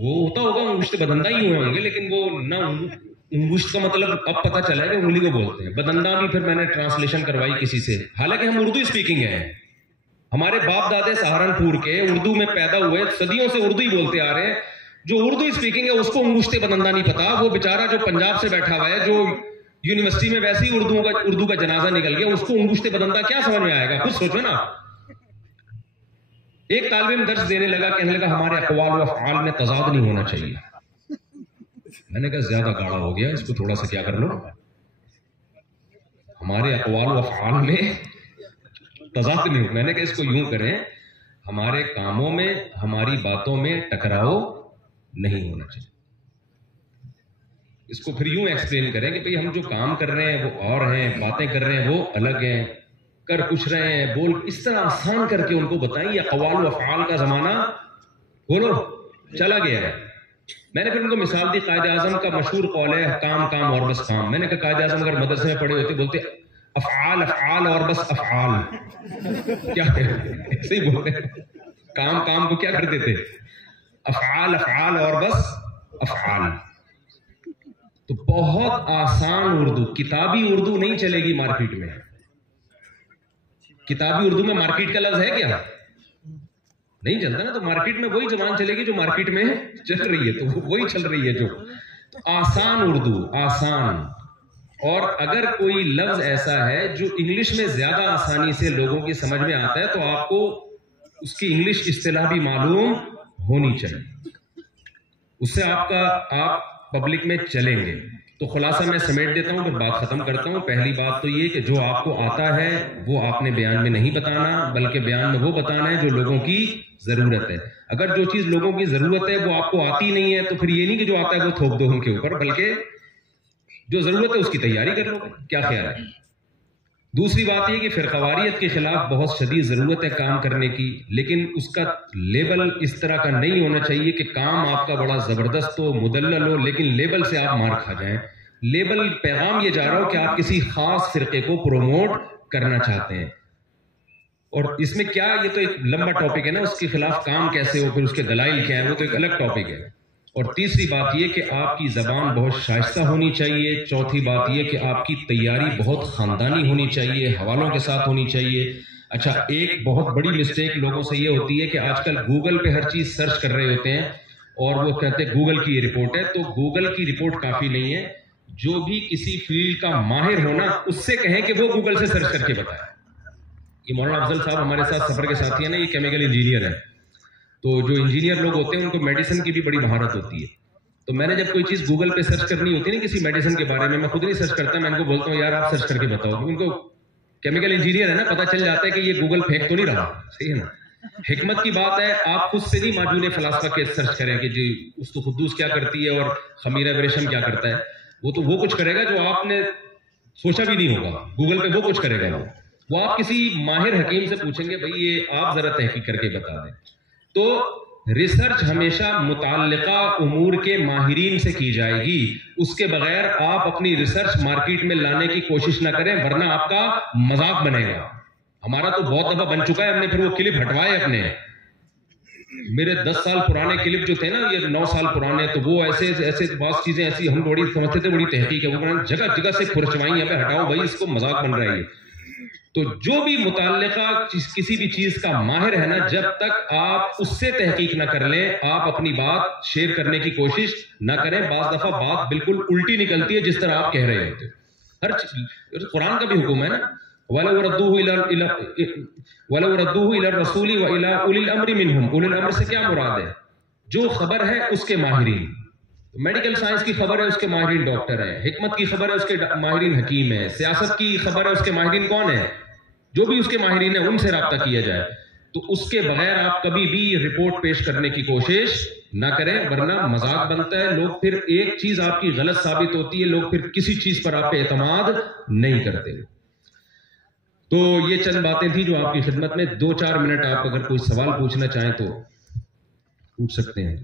وہ ہوتا ہوگا انگشت بدندہ ہی ہوئے ہوں گے، لیکن وہ نہ انگشت کا مطلب اب پتہ چلا ہے کہ انگلی کو بولتے ہیں، بدندہ بھی پھر میں نے ٹرانسلیشن کروائی کسی سے، حالانکہ ہم اردو اسپیکنگ ہیں، ہمارے باپ دادے سہارنپور کے اردو میں پیدا ہوئے، صدیوں سے اردو ہی بولتے آ رہے ہیں، جو اردو اسپیکنگ ہے اس کو انگشت بدندہ نہیں پتا، وہ بیچارہ جو پنجاب سے بیٹھا ہوا ہے، جو یونیورسٹی میں ویسے ہی اردو کا جنازہ نکل گیا، اس کو انگشت بدندہ کیا سمجھ میں آئے گا؟ خود سوچو نا۔ ایک طالب علم درس دینے لگا، کہنے لگا ہمارے اقوال و افعال میں تضاد نہیں ہونا چاہیے۔ میں نے کہا زیادہ گاڑا ہو گیا، اس کو تھوڑا سا کیا کر لو، ہمارے اقوال و افعال میں تضاد نہیں ہو۔ میں نے کہا اس کو یوں کریں، ہمارے کاموں میں ہماری باتوں میں ٹکراؤ نہیں ہونا چاہیے۔ اس کو پھر یوں ایکسپلین کریں کہ بھئی ہم جو کام کر رہے ہیں وہ اور ہیں، باتیں کر رہے ہیں وہ الگ ہیں، کر کچھ رہے ہیں بول، اس طرح آسان کر کے ان کو بتائیں یہ اقوال و افعال کا زمانہ بولو چلا گیا ہے۔ میں نے پھر ان کو مثال دی، قائد اعظم کا مشہور قول ہے کام کام اور بس کام۔ میں نے کہا قائد اعظم اگر مدرسے میں پڑھے ہوتے بولتے افعال افعال اور بس افعال، کیا ایسے ہی بولتے کام کام کو کیا کر دیتے افعال افعال اور بس افعال۔ تو بہت آسان اردو، کتابی اردو نہیں چلے گی مارکیٹ میں۔ کتابی اردو میں مارکیٹ کا لفظ ہے کیا؟ نہیں چلتا نا، تو مارکیٹ میں وہی زبان چلے گی جو مارکیٹ میں چل رہی ہے، تو وہی چل رہی ہے جو آسان اردو، آسان۔ اور اگر کوئی لفظ ایسا ہے جو انگلش میں زیادہ آسانی سے لوگوں کی سمجھ میں آتا ہے تو آپ کو اس کی انگلش اصطلاح بھی معلوم ہونی چاہیے، اس سے آپ پبلک میں چلیں گے۔ تو خلاصہ میں سمیٹ دیتا ہوں، پھر بات ختم کرتا ہوں۔ پہلی بات تو یہ کہ جو آپ کو آتا ہے وہ آپ نے بیان میں نہیں بتانا، بلکہ بیان میں وہ بتانا ہے جو لوگوں کی ضرورت ہے۔ اگر جو چیز لوگوں کی ضرورت ہے وہ آپ کو آتی نہیں ہے تو پھر یہ نہیں کہ جو آتا ہے وہ تھوپ دو ان کے اوپر، بلکہ جو ضرورت ہے اس کی تیاری کر لو۔ کیا خیال ہے؟ دوسری بات یہ کہ فرقواریت کے خلاف بہت شدید ضرورت ہے کام کرنے کی، لیکن اس کا لیبل اس طرح کا نہیں ہونا چاہیے کہ کام آپ کا بڑا زبردست ہو، مدلل ہو، لیکن لیبل سے آپ مار کھا جائیں۔ لیبل پیغام یہ جا رہا ہو کہ آپ کسی خاص فرقے کو پروموٹ کرنا چاہتے ہیں، اور اس میں کیا، یہ تو ایک لمبا ٹاپک ہے نا، اس کے خلاف کام کیسے ہو، پھر اس کے دلائل کیا ہے، وہ تو ایک الگ ٹاپک ہے۔ اور تیسری بات یہ کہ آپ کی زبان بہت شائستہ ہونی چاہیے۔ چوتھی بات یہ کہ آپ کی تیاری بہت خاندانی ہونی چاہیے، حوالوں کے ساتھ ہونی چاہیے۔ اچھا، ایک بہت بڑی مسٹیک لوگوں سے یہ ہوتی ہے کہ آج کل گوگل پہ ہر چیز سرچ کر رہے ہوتے ہیں اور وہ کہتے ہیں گوگل کی یہ رپورٹ ہے، تو گوگل کی رپورٹ کافی نہیں ہے۔ جو بھی کسی فیلڈ کا ماہر ہونا اس سے کہیں کہ وہ گوگل سے سرچ کر کے بتائے۔ یہ مولانا افضل صاحب ہمارے ساتھ سفر کے ساتھی ہیں نا، یہ کیمیکل انجینئر ہیں، تو جو انجینئر لوگ ہوتے ہیں ان کو میڈیسن کی بھی بڑی مہارت ہوتی ہے۔ تو میں نے جب کوئی چیز گوگل پہ سرچ کرنی ہوتی ہے نا کسی میڈیسن کے بارے میں خود نہیں سرچ کرتا، میں ان کو بولتا ہوں یار آپ سرچ کر کے بتاؤ، ان کو کیمیکل انجینئر ہے نا، پتہ چل جاتا ہے کہ یہ گوگل پھینک تو نہیں رہا، صحیح ہے نا۔ حکمت کی بات ہے، آپ خود سے نہیں ماجون فلاسفہ کے سرچ کریں کہ جی اس تو قدوس کیا کرتی ہے اور خمیرہ ریشم کیا کرتا ہے، وہ تو وہ کچھ کرے گا جو آپ نے سوچا بھی نہیں ہوگا، گوگل پہ وہ کچھ کرے گا، وہ آپ کسی ماہر حکیم سے پوچھیں گے بھئی یہ آپ ذرا تحقیق کر کے بتا دیں۔ تو ریسرچ ہمیشہ متعلقہ امور کے ماہرین سے کی جائے گی، اس کے بغیر آپ اپنی ریسرچ مارکیٹ میں لانے کی کوشش نہ کریں، ورنہ آپ کا مذاق بنے گا۔ ہمارا تو بہت دفعہ بن چکا ہے، ہم نے پھر وہ کلپ ہٹوائے اپنے، میرے 10 سال پرانے کلپ جو تھے نا، یہ 9 سال پرانے، تو وہ ایسے بعض چیزیں ایسی ہم بڑی سمجھتے تھے بڑی تحقیق ہے، وہ جگہ جگہ سے کھرچوائیں، یہاں پہ ہٹاؤ بھائی اس کو مذاق بن رہا ہے۔ تو جو بھی متعلقہ کسی بھی چیز کا ماہر ہے نا، جب تک آپ اس سے تحقیق نہ کر لیں آپ اپنی بات شیئر کرنے کی کوشش نہ کریں۔ بعض دفعہ بات بالکل الٹی نکلتی ہے جس طرح آپ کہہ رہے ہوتے، ہر چیز قرآن کا بھی حکم ہے نا، وَلَوْ رَدُّوهُ إِلَى الرَّسُولِ وَإِلَىٰ أُولِي الْأَمْرِ مِنْهُمْ۔ اُولِي الْأَمْرِ سے کیا مراد ہے؟ جو خبر ہے اس کے ماہرین، میڈیکل سائنس کی خبر ہے اس کے ماہرین ڈاکٹر ہیں، حکمت کی خبر ہے اس کے ماہرین حکیم ہیں، سیاست کی خبر ہے اس کے ماہرین کون ہیں؟ جو بھی اس کے ماہرین ہیں ان سے رابطہ کیا جائے۔ تو اس کے بغیر آپ کبھی بھی رپورٹ پیش کرنے کی کوشش نہ کریں، ورنہ مذاق بنتا ہے، لوگ پھر ایک چیز آپ کی غلط ثابت ہوتی ہے، لوگ پھر کسی چیز پر آپ پہ اعتماد نہیں کرتے۔ تو یہ چند باتیں تھیں جو آپ کی خدمت میں، 2-4 منٹ آپ اگر کوئی سوال پوچھنا چاہیں تو پوچھ سکتے ہیں۔